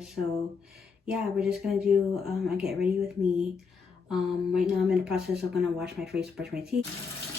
So yeah, we're just gonna do a get ready with me. Right now I'm in the process of gonna wash my face, brush my teeth.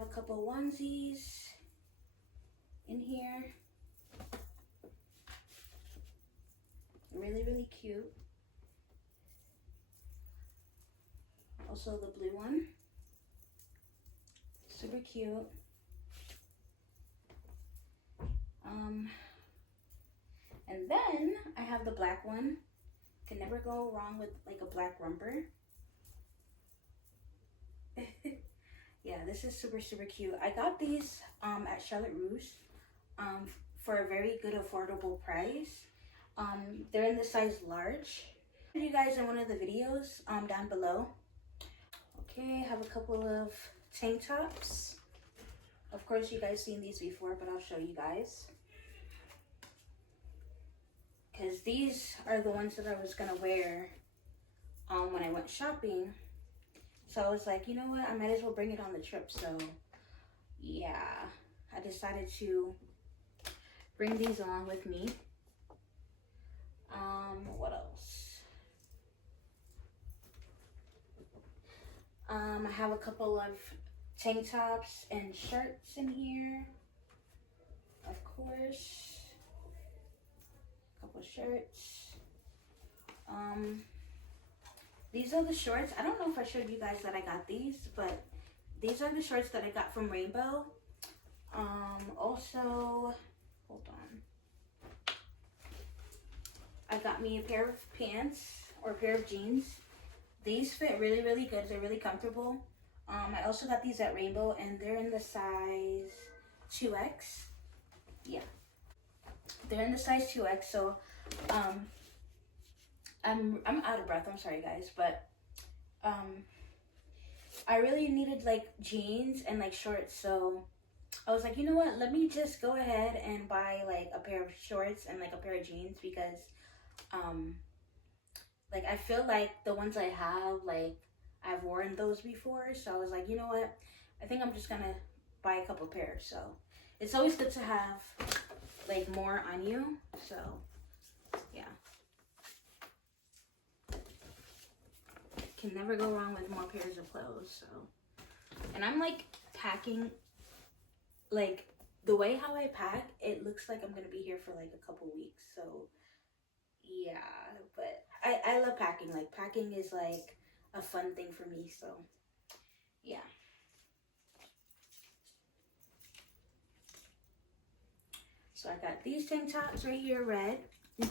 A couple onesies in here. Really cute. Also the blue one. Super cute. And then I have the black one. Can never go wrong with like a black romper. Yeah, this is super cute. I got these at Charlotte Russe for a very good affordable price. They're in the size large. You guys in one of the videos down below. Okay, I have a couple of tank tops. Of course, you guys seen these before, but I'll show you guys. Because these are the ones that I was gonna wear when I went shopping. So I was like, you know what, I might as well bring it on the trip. So yeah, I decided to bring these along with me. What else? I have a couple of tank tops and shirts in here, of course. A couple shirts. These are the shorts. I don't know if I showed you guys that I got these, but these are the shorts that I got from Rainbow. Also, hold on. I got me a pair of pants or a pair of jeans. These fit really, really good. They're really comfortable. I also got these at Rainbow, and they're in the size 2X. Yeah, they're in the size 2X. So, um, I'm out of breath. I'm sorry, guys, but um, I really needed like jeans and like shorts. So I was like, you know what? Let me just go ahead and buy like a pair of shorts and like a pair of jeans because um like I feel like the ones I have, like I've worn those before. So I was like, you know what? I think I'm just gonna buy a couple pairs. So it's always good to have like more on you. So yeah, can never go wrong with more pairs of clothes. So, and I'm like packing, like the way how I pack, it looks like I'm gonna be here for like a couple weeks. So yeah, but I love packing. Like packing is like a fun thing for me. So yeah. So I got these tank tops right here, red. Then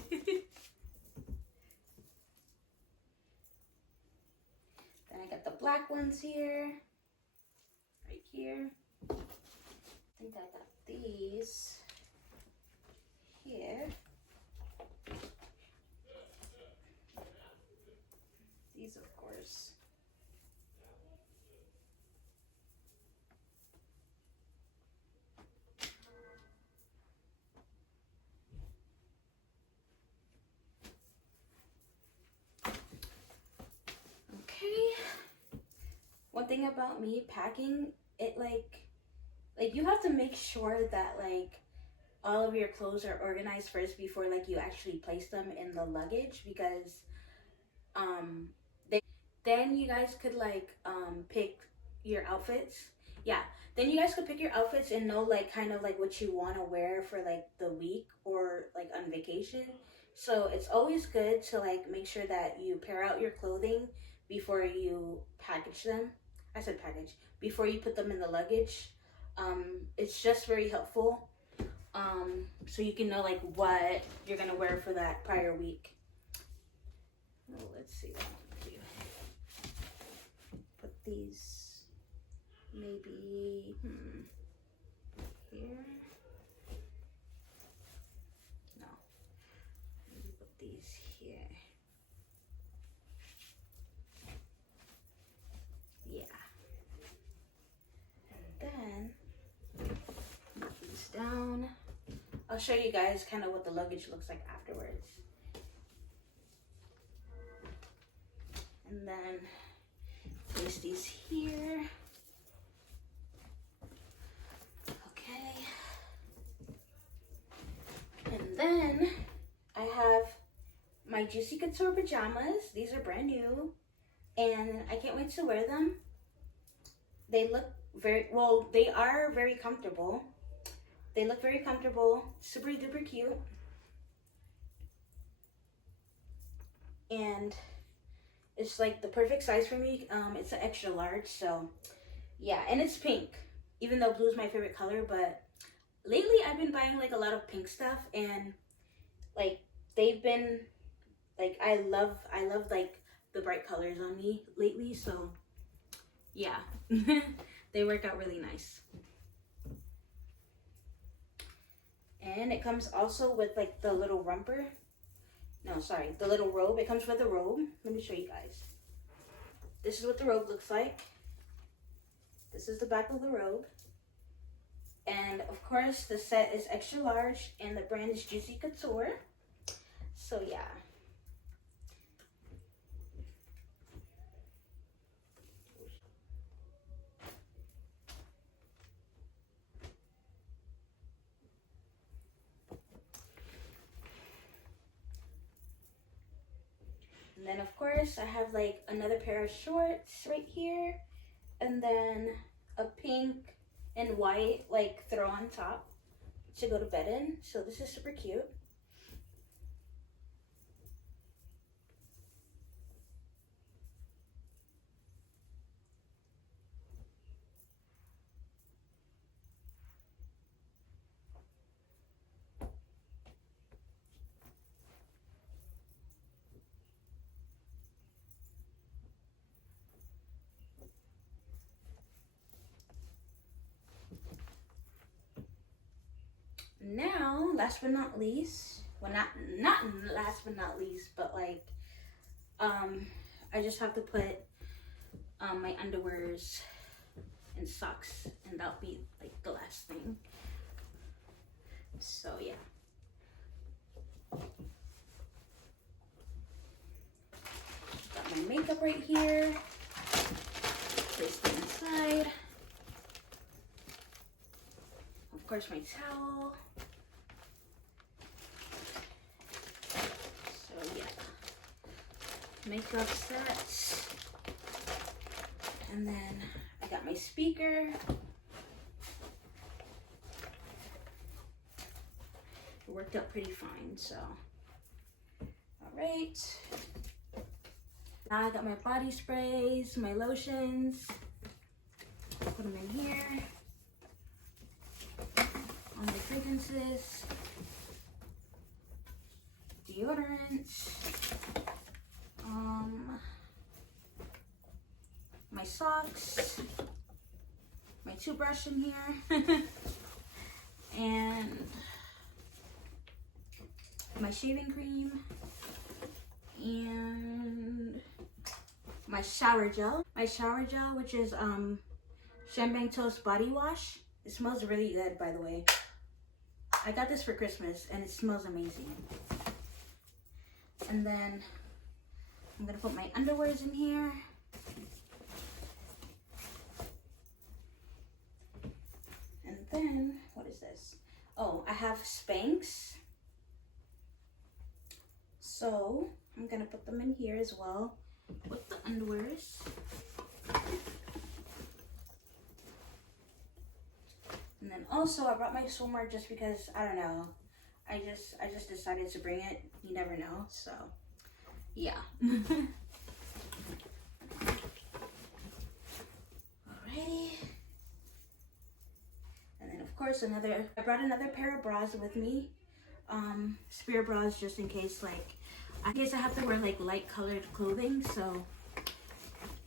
I got the black ones here, right here. I think I got these here. These, of course. Okay. One thing about me packing, it like you have to make sure that like all of your clothes are organized first before like you actually place them in the luggage because um then you guys could like pick your outfits. Yeah, then you guys could pick your outfits and know like kind of like what you want to wear for like the week or like on vacation. So it's always good to like make sure that you pair out your clothing before you package them. I said package, before you put them in the luggage. It's just very helpful, so you can know like what you're gonna wear for that prior week. Oh, let's see what I can do. Put these maybe here. No, maybe put these here. Yeah. And then put these down. I'll show you guys kind of what the luggage looks like afterwards. And then place these here. Okay. And then I have my Juicy Couture pajamas. These are brand new and I can't wait to wear them. They look very, well, they are very comfortable. They look very comfortable, super duper cute. And it's like the perfect size for me. It's an extra large, so yeah, and it's pink. Even though blue is my favorite color, but lately I've been buying like a lot of pink stuff and like they've been like I love like the bright colors on me lately, so yeah. They work out really nice. And it comes also with like the little romper. No, sorry, the little robe. It comes with a robe. Let me show you guys. This is what the robe looks like. This is the back of the robe. And of course, the set is extra large and the brand is Juicy Couture. So yeah. And then of course, I have like another pair of shorts right here. And then a pink and white like throw on top to go to bed in. So this is super cute. Now, last but not least, well, not last but not least, but like, I just have to put my underwears and socks, and that'll be like the last thing. So yeah. Got my makeup right here. Place it inside. Of course, my towel. So yeah, makeup sets, and then I got my speaker. It worked out pretty fine, so all right. Now I got my body sprays, my lotions. Put them in here. On my fragrances, deodorant, my socks, my toothbrush in here, and my shaving cream, and my shower gel. My shower gel, which is Champagne Toast body wash. It smells really good, by the way. I got this for Christmas and it smells amazing. And then I'm gonna put my underwears in here. And then, what is this? Oh, I have Spanx. So I'm gonna put them in here as well with the underwears. And then also I brought my swimwear just because, I don't know, I just decided to bring it. You never know, so yeah. Alrighty. And then of course I brought another pair of bras with me. Spear bras, just in case, like, I guess I have to wear like light colored clothing, so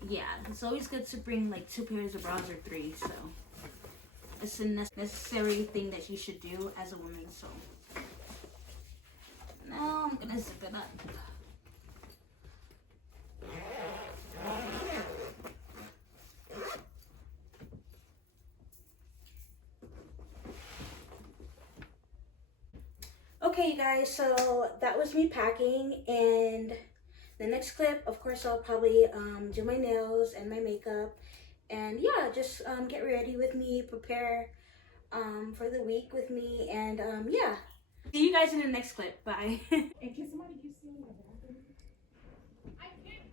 yeah, it's always good to bring like 2 pairs of bras or 3, so it's a necessary thing that you should do as a woman. So now I'm gonna zip it up. Okay, you guys, so that was me packing, and the next clip, of course, I'll probably do my nails and my makeup, and yeah, just get ready with me, prepare for the week with me, and yeah. See you guys in the next clip. Bye. And can somebody give me my bathroom? I can't.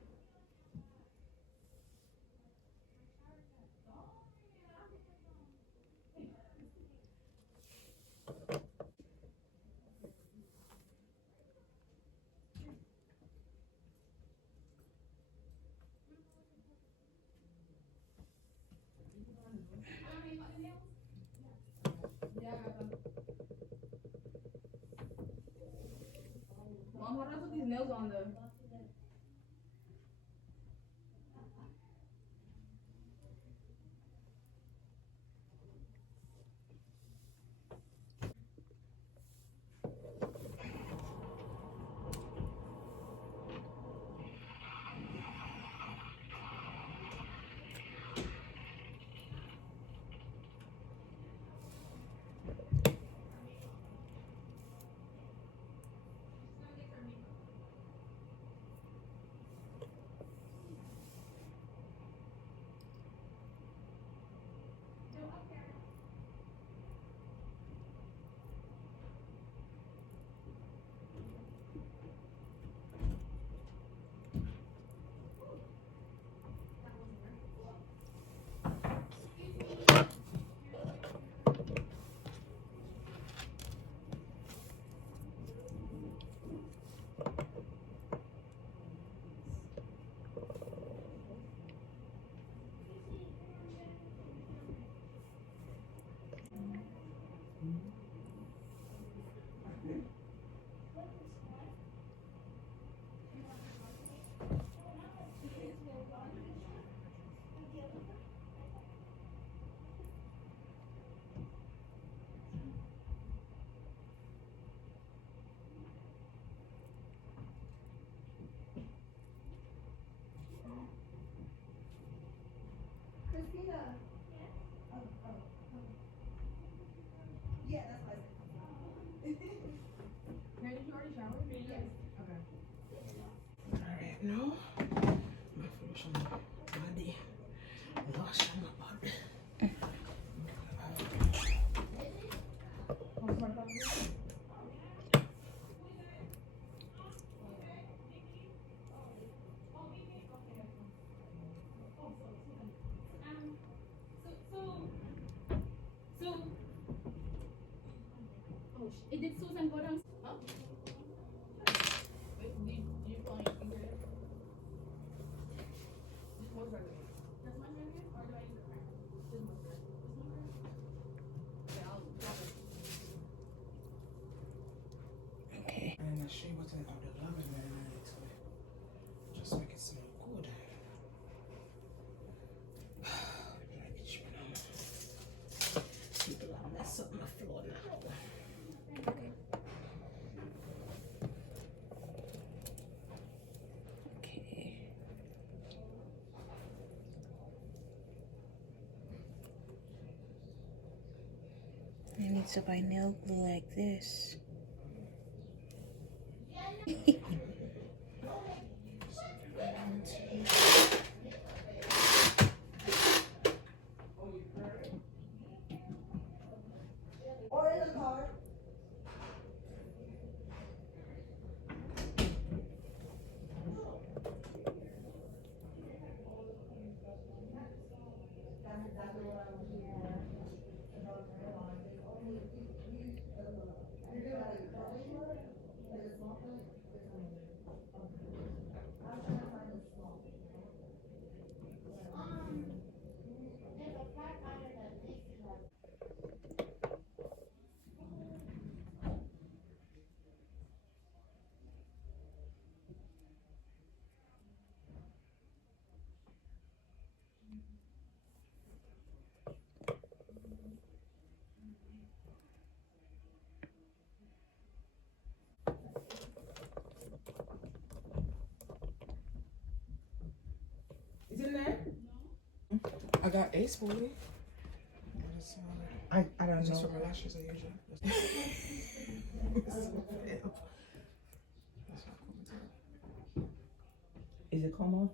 Mom, what else with these nails on them? Okay. And the shea butter or the love is marinated to it. Just make it smell good. People are mess up my floor now. Okay. I need to buy nail glue like this. Is it in there? I got Ace Booty. I don't Just know. for my lashes, I usually. Is it come on?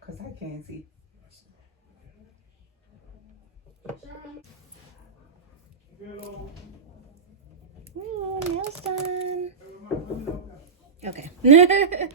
Cause I can't see. Ooh, nails done. Okay.